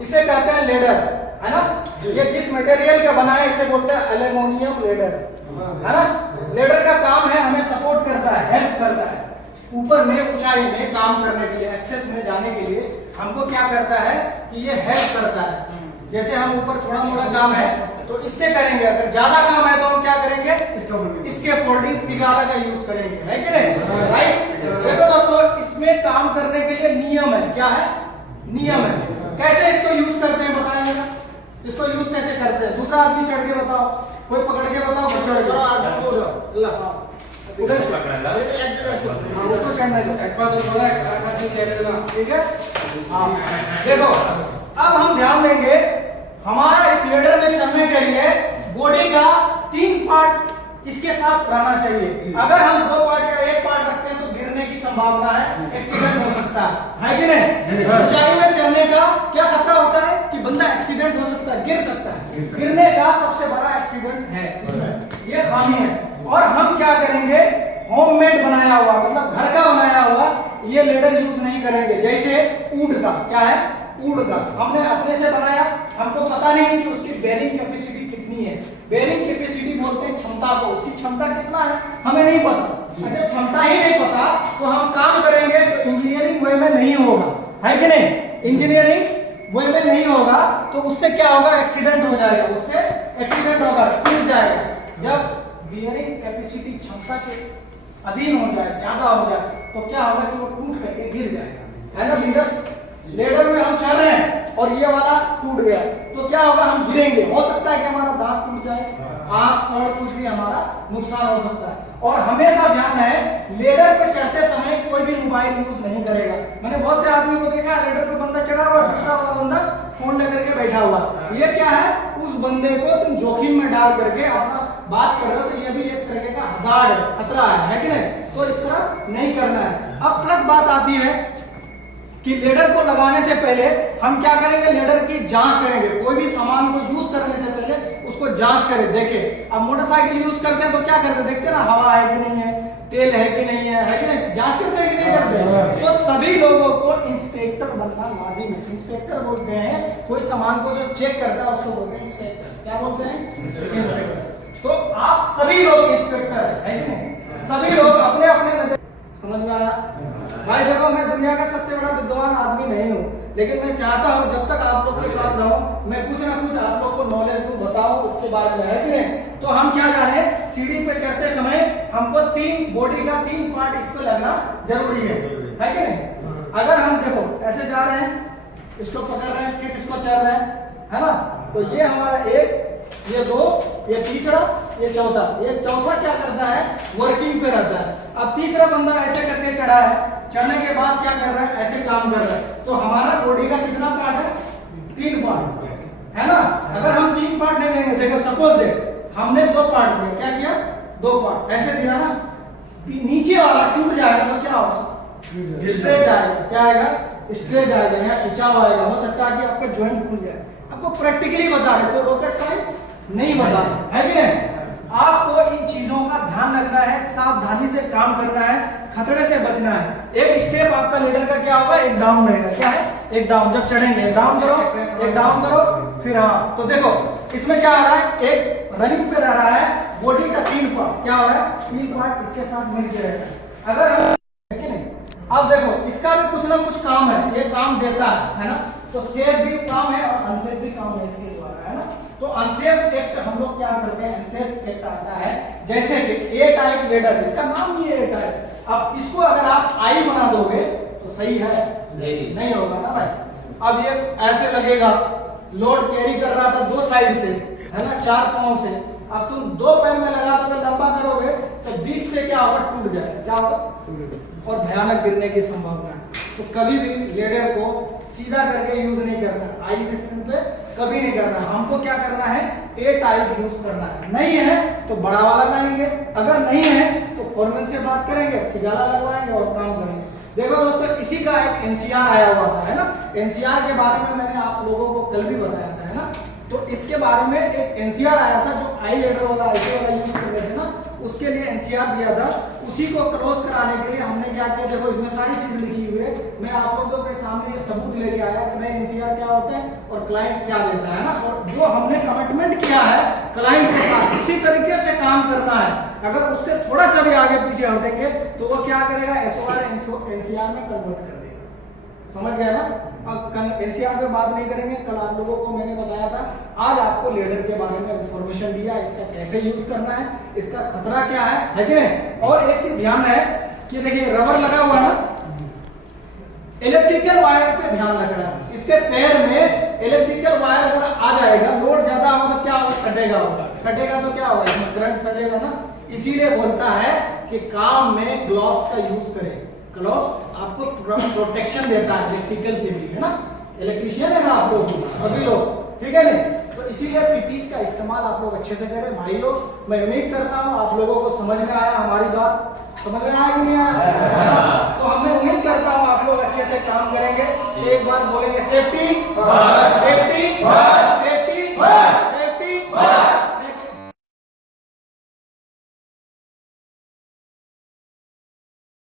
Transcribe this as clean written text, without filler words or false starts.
इसे कहते हैं लेडर, है ना। ये जिस मटेरियल का बना है इसे बोलते हैं एल्यूमिनियम लेडर, है ना। लेडर का काम है हमें सपोर्ट करता है, हेल्प करता है ऊपर में ऊंचाई में काम करने के लिए, एक्सेस में जाने के लिए हमको क्या करता है कि ये हेल्प करता है। जैसे हम ऊपर थोड़ा मोड़ा काम है तो इससे करेंगे, अगर ज्यादा काम है तो हम क्या करेंगे, इसके फोल्डिंग सिगारा का यूज करेंगे, है कि नहीं, राइट। देखो दोस्तों, इसमें काम करने के लिए नियम है, क्या है, नियम है। कैसे इसको यूज करते हैं बताएंगे, इसको यूज कैसे करते हैं। दूसरा आदमी चढ़ के बताओ, कोई पकड़ के बताओ, कोई चढ़ के उधर से उसको चढ़ना है, ठीक है। हाँ देखो, अब हम ध्यान देंगे हमारा इस लेडर में चलने के लिए बॉडी का 3 पार्ट इसके साथ रहना चाहिए। अगर हम 2 पार्ट या 1 पार्ट रखते हैं तो गिरने की संभावना है, एक्सीडेंट हो सकता है कि नहीं। ऊंचाई में चलने का क्या खतरा होता है कि बंदा एक्सीडेंट हो सकता है, गिर सकता है। गिरने का सबसे बड़ा एक्सीडेंट है, ये खामी है। और हम क्या करेंगे, होममेड बनाया हुआ, मतलब घर का बनाया हुआ ये लेडर यूज नहीं करेंगे। जैसे ऊड का, क्या है, ऊड का हमने अपने से बनाया, हमको पता नहीं कि उसकी बेयरिंग कैपेसिटी कितनी है। बेयरिंग कैपेसिटी बोलते हैं क्षमता को, उसकी क्षमता कितना है हमें नहीं पता। अगर क्षमता ही नहीं पता तो हम काम करेंगे तो इंजीनियरिंग वे में नहीं होगा, है कि नहीं। इंजीनियरिंग वे में नहीं होगा तो उससे क्या होगा, एक्सीडेंट हो जाएगा, उससे एक्सीडेंट होगा, टूट जाएगा। जब बेयरिंग कैपेसिटी क्षमता के अधीन हो जाए, ज्यादा हो जाए तो क्या होगा कि वो टूट करके गिर जाएगा, है ना लीडर। लेडर में हम चल रहे हैं और ये वाला टूट गया तो क्या होगा, हम गिरेंगे। हो सकता है कि हमारा दांत टूट जाए, आंख सड़, कुछ भी हमारा नुकसान हो सकता है। और हमेशा ध्यान है, लेडर पे चढ़ते समय कोई भी मोबाइल यूज नहीं करेगा। मैंने बहुत से आदमी को देखा है, लेडर पे बंदा चढ़ा हुआ, दूसरा वाला बंदा फोन लेकर के बैठा हुआ। ये क्या है, उस बंदे को तुम जोखिम में डाल करके अपना बात कर रहे हो, तो ये भी एक तरह का हजार्ड है, खतरा है कि नहीं। तो इस तरह नहीं करना है। अब प्लस बात आती है कि लेडर को लगाने से पहले हम क्या करेंगे, लेडर की जांच करेंगे। कोई भी सामान को यूज करने से पहले उसको जांच करें, देखें। अब मोटरसाइकिल यूज करते हैं तो क्या करते हैं, देखते हैं ना हवा है कि नहीं है, तेल है कि नहीं है कि नहीं, जांच करते हैं कि नहीं करते। तो सभी लोगों को इंस्पेक्टर बनना लाजिम है। इंस्पेक्टर बोलते हैं कोई सामान को जो चेक करता है उसको बोलते हैं इंस्पेक्टर। क्या बोलते हैं, इंस्पेक्टर। तो आप सभी लोग इंस्पेक्टर है कि नहीं, सभी लोग अपने अपने नजर। समझ में आया भाई। देखो, मैं दुनिया का सबसे बड़ा विद्वान आदमी नहीं हूँ, लेकिन मैं चाहता हूँ जब तक आप लोग के साथ रहूं मैं कुछ ना कुछ आप लोग को नॉलेज दूं, बताऊं उसके बारे में, है कि नहीं। तो हम क्या जाने, सीढ़ी पे चढ़ते समय हमको 3 बॉडी का 3 पार्ट इस पे लगना जरूरी है कि नहीं। अगर हम देखो ऐसे जा रहे हैं, इसको पकड़ रहे हैं, फिर इसको चढ़ रहे हैं, है ना। तो ये हमारा 1, ये 2, ये तीसरा, ये चौथा। ये चौथा क्या करता है, वर्किंग पे रहता है। अब तीसरा बंदा ऐसे करके चढ़ा है, चढ़ने के बाद क्या कर रहा है, ऐसे काम कर रहा है। तो हमारा बॉडी का कितना पार्ट है, 3 पार्ट, है ना। अगर हम 3 पार्ट नहीं देंगे, देखो सपोज दे हमने 2 पार्ट दिया, क्या किया, 2 पार्ट ऐसे दिया ना, नीचे वाला टूट जाएगा तो क्या होगा, स्ट्रेच आएगा। क्या आएगा, स्ट्रेच आएगा, यहाँ खिंचाव आएगा। हो सकता है कि आपका ज्वाइंट खुल जाए। आपको प्रैक्टिकली बता रहे, कोई रॉकेट साइंस नहीं बता रहे, है कि नहीं। आपको इन चीजों का ध्यान रखना है, सावधानी से काम करना है, खतरे से बचना है। एक स्टेप आपका लीडर का क्या होगा, एक डाउन रहेगा। क्या है, एक डाउन। जब चढ़ेंगे एक डाउन करो, एक डाउन करो, फिर हाँ। तो देखो इसमें क्या आ रहा है, एक रनिंग पे रह रहा है, बॉडी का 3 पार्ट क्या हो रहा है, 3 पार्ट इसके साथ मिलकर रहता है। अगर हम अब देखो इसका भी कुछ ना कुछ काम है, ये काम देता है ना। तो सेफ भी काम है और अनसेफ भी काम है इसके द्वारा, है ना। तो अनसेफ एक्ट हम लोग क्या करते हैं, अनसेफ एक्ट आता है जैसे कि ए टाइप लेडर, इसका नाम ही ए टाइप। अब इसको अगर आप आई बना दोगे तो सही है, नहीं होगा ना भाई। अब ये ऐसे लगेगा, लोड कैरी कर रहा था 2 साइड से, है ना, 4 पांव से। अब तुम 2 पैर में लगा दोगे, लंबा करोगे तो 20 से क्या होगा, टूट जाएगा। क्या होगा, और भयानक गिरने की संभावना है। तो कभी भी लेडर को सीधा करके यूज नहीं करना, आई सेक्शन पे कभी नहीं करना। हमको क्या करना है, ए टाइप यूज करना है। नहीं है तो बड़ा वाला लाएंगे, अगर नहीं है तो फोरमैन से बात करेंगे, सिगाला लगवाएंगे और काम करेंगे। देखो दोस्तों, इसी का एक एनसीआर आया हुआ था, है ना। एनसीआर के बारे में मैंने आप लोगों को कल भी बताया था, है ना। तो इसके बारे में एक एनसीआर आया था, जो आई लेडर वाला ऐसे वाला यूज कर रहे थे ना, उसके लिए एनसीआर दिया था। उसी को क्रॉस कराने के लिए हमने क्या किया, देखो इसमें सारी चीज लिखी हुई है। मैं आप लोगों के सामने ये सबूत लेके आया कि भाई एनसीआर क्या होता है, और क्लाइंट क्या देता है ना, और जो हमने कमिटमेंट किया है क्लाइंट के साथ उसी तरीके से काम करना है। अगर उससे थोड़ा सा भी आगे पीछे हटेंगे तो वो क्या करेगा, एसओआर एनसीआर में कन्वर्ट कर देगा। समझ गया ना? अब एनसीआर पे बात नहीं करेंगे, कल आप लोगों को मैंने बताया था, आज आपको लेडर के बारे में इंफॉर्मेशन दिया, इसका कैसे यूज करना है, इसका खतरा क्या है कि नहीं। और एक चीज ध्यान है कि देखिए रबर लगा हुआ है, इलेक्ट्रिकल वायर पे ध्यान रखना है। इसके पैर में इलेक्ट्रिकल वायर अगर आ जाएगा, लोड ज्यादा होगा तो क्या होगा, कटेगा तो क्या होगा, इसमें करंट फैलेगा ना। इसीलिए बोलता है कि काम में ग्लव्स का यूज करें। ग्लव्स आपको प्रोटेक्शन देता है इलेक्ट्रिकल से भी, है ना, इलेक्ट्रिशियन है ना आप लोग सभी लोग, ठीक है नहीं। तो इसीलिए पीपीस का इस्तेमाल आप लोग अच्छे से करें। भाई लोग मैं उम्मीद करता हूँ आप लोगों को समझ में आया, हमारी बात समझ में आया कि नहीं आया? तो हमें उम्मीद करता हूँ आप लोग अच्छे से काम करेंगे। एक बार बोलेंगे सेफ्टी